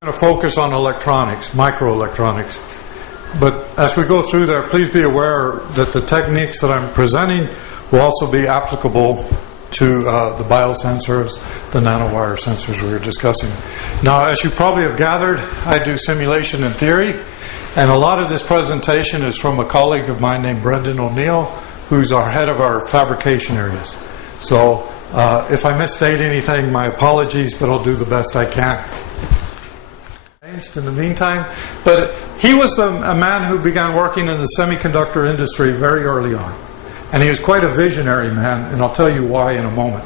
I'm going to focus on electronics, microelectronics. But as we go through there, please be aware that the techniques that I'm presenting will also be applicable to the biosensors, the nanowire sensors we were discussing. Now, as you probably have gathered, I do simulation and theory, and a lot of this presentation is from a colleague of mine named Brendan O'Neill, who's our head of our fabrication areas. So if I misstate anything, my apologies, but I'll do the best I can. In the meantime, but he was a man who began working in the semiconductor industry very early on. And he was quite a visionary man, and I'll tell you why in a moment.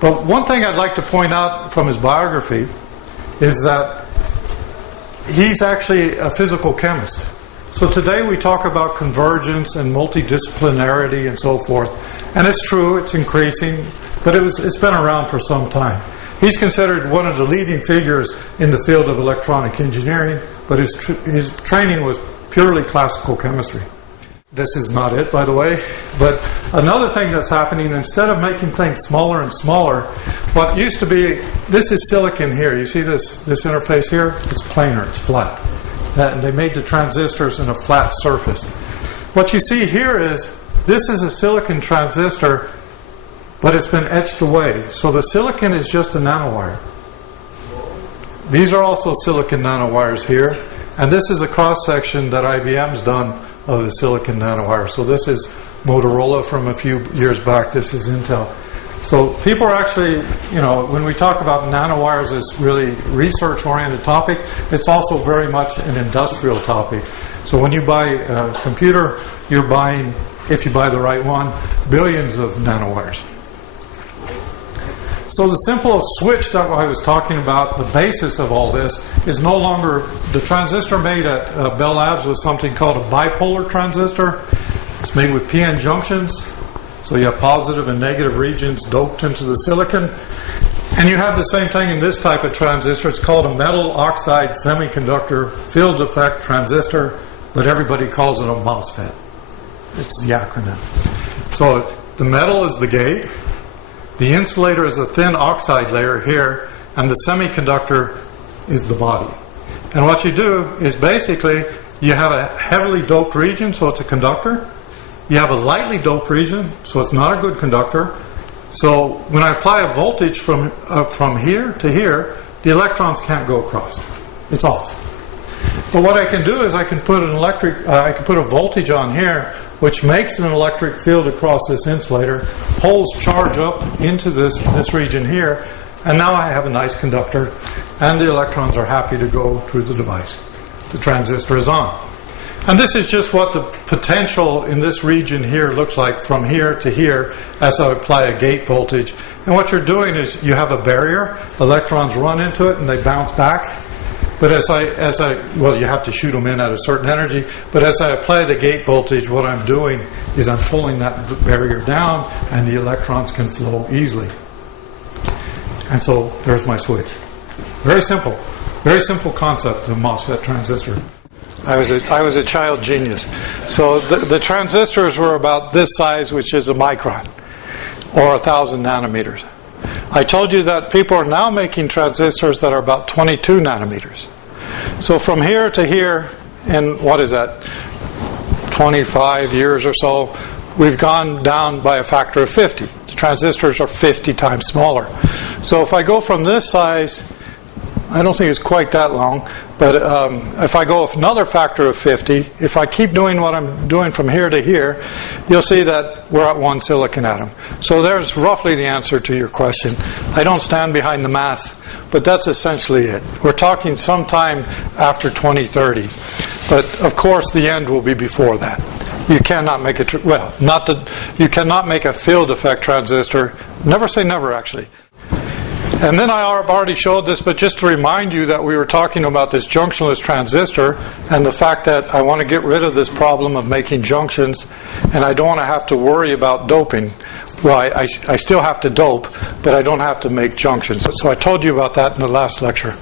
But one thing I'd like to point out from his biography is that he's actually a physical chemist. So today we talk about convergence and multidisciplinarity and so forth. And it's true, it's increasing, but it's been around for some time. He's considered one of the leading figures in the field of electronic engineering, but his training was purely classical chemistry. This is not it, by the way. But another thing that's happening, instead of making things smaller and smaller, what used to be, this is silicon here. You see this interface here? It's planar, it's flat. And they made the transistors in a flat surface. What you see here is, this is a silicon transistor, but it's been etched away. So the silicon is just a nanowire. These are also silicon nanowires here. And this is a cross-section that IBM's done of the silicon nanowire. So this is Motorola from a few years back. This is Intel. So people are actually, when we talk about nanowires as really research-oriented topic, it's also very much an industrial topic. So when you buy a computer, you're buying, if you buy the right one, billions of nanowires. So the simple switch that I was talking about, the basis of all this, is no longer, the transistor made at Bell Labs was something called a bipolar transistor. It's made with PN junctions. So you have positive and negative regions doped into the silicon. And you have the same thing in this type of transistor. It's called a metal oxide semiconductor field effect transistor, but everybody calls it a MOSFET. It's the acronym. So the metal is the gate. The insulator is a thin oxide layer here, and the semiconductor is the body. And what you do is basically you have a heavily doped region, so it's a conductor. You have a lightly doped region, so it's not a good conductor. So when I apply a voltage from here to here, the electrons can't go across. It's off. But what I can do is I can put a voltage on here, which makes an electric field across this insulator, pulls charge up into this region here, and now I have a nice conductor, and the electrons are happy to go through the device. The transistor is on. And this is just what the potential in this region here looks like from here to here as I apply a gate voltage. And what you're doing is you have a barrier, electrons run into it and they bounce back. But well, you have to shoot them in at a certain energy. But as I apply the gate voltage, what I'm doing is I'm pulling that barrier down, and the electrons can flow easily. And so there's my switch. Very simple concept of MOSFET transistor. I was a child genius. So the transistors were about this size, which is a micron, or 1,000 nanometers. I told you that people are now making transistors that are about 22 nanometers. So from here to here, in what is that, 25 years or so, we've gone down by a factor of 50. The transistors are 50 times smaller. So if I go from this size, I don't think it's quite that long, but if I go with another factor of 50, if I keep doing what I'm doing from here to here, you'll see that we're at one silicon atom. So there's roughly the answer to your question. I don't stand behind the math, but that's essentially it. We're talking sometime after 2030. But of course the end will be before that. You cannot make you cannot make a field effect transistor. Never say never, actually. And then I've already showed this, but just to remind you that we were talking about this junctionless transistor and the fact that I want to get rid of this problem of making junctions, and I don't want to have to worry about doping. Well, I still have to dope, but I don't have to make junctions. So I told you about that in the last lecture.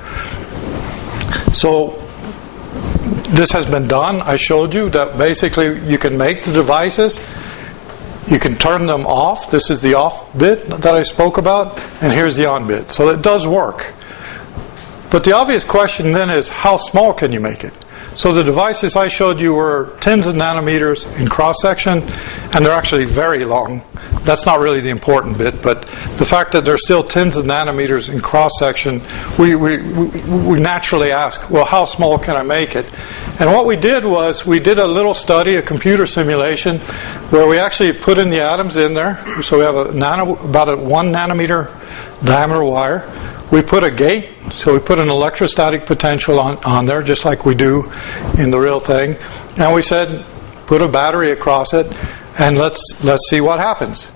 So this has been done. I showed you that basically you can make the devices. You can turn them off. This is the off bit that I spoke about, and here's the on bit. So it does work. But the obvious question then is, how small can you make it? So the devices I showed you were tens of nanometers in cross-section, and they're actually very long. That's not really the important bit, but the fact that they're still tens of nanometers in cross-section, we naturally ask, well, how small can I make it? And what we did was, we did a little study, a computer simulation, where we actually put in the atoms in there. So we have about a 1 nanometer diameter wire. We put a gate, so we put an electrostatic potential on there, just like we do in the real thing. And we said, put a battery across it, and let's see what happens.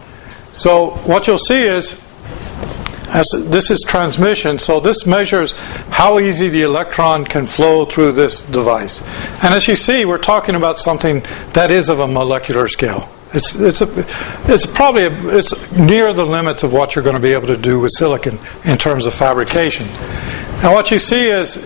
So what you'll see is, this is transmission, so this measures how easy the electron can flow through this device. And as you see, we're talking about something that is of a molecular scale. It's near the limits of what you're going to be able to do with silicon in terms of fabrication. And what you see is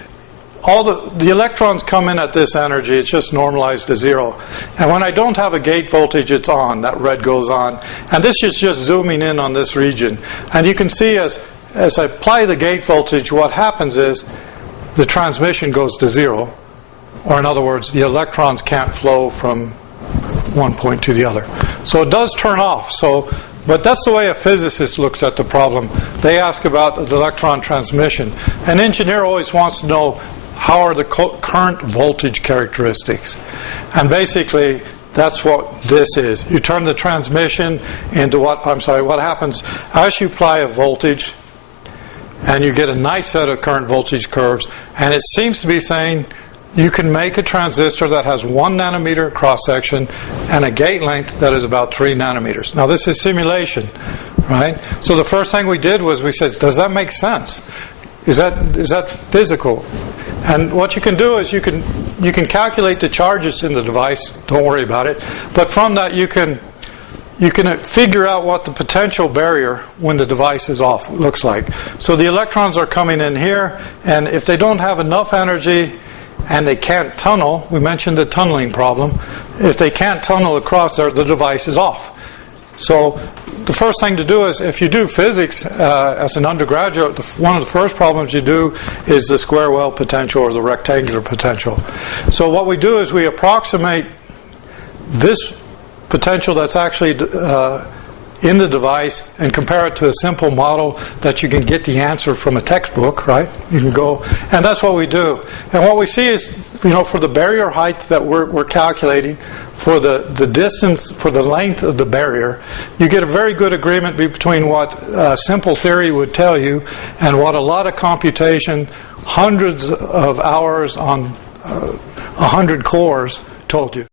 all the electrons come in at this energy. It's just normalized to 0. And when I don't have a gate voltage, it's on. That red goes on. And this is just zooming in on this region. And you can see as I apply the gate voltage, what happens is the transmission goes to 0. Or in other words, the electrons can't flow from one point to the other. So it does turn off. But that's the way a physicist looks at the problem. They ask about the electron transmission. An engineer always wants to know, how are the current voltage characteristics? And basically, that's what this is. You turn the transmission into what happens as you apply a voltage, and you get a nice set of current voltage curves, and it seems to be saying you can make a transistor that has 1 nanometer cross-section and a gate length that is about 3 nanometers. Now this is simulation, right? So the first thing we did was we said, does that make sense? Is that physical? And what you can do is you can calculate the charges in the device. Don't worry about it. But from that you can figure out what the potential barrier when the device is off looks like. So the electrons are coming in here, and if they don't have enough energy and they can't tunnel, we mentioned the tunneling problem, if they can't tunnel across there, the device is off. So the first thing to do is, if you do physics as an undergraduate, one of the first problems you do is the square well potential or the rectangular potential. So what we do is we approximate this potential that's actually in the device and compare it to a simple model that you can get the answer from a textbook, right? You can go, and that's what we do. And what we see is, for the barrier height that we're calculating, for the distance, for the length of the barrier, you get a very good agreement between what simple theory would tell you and what a lot of computation, hundreds of hours on 100 cores, told you.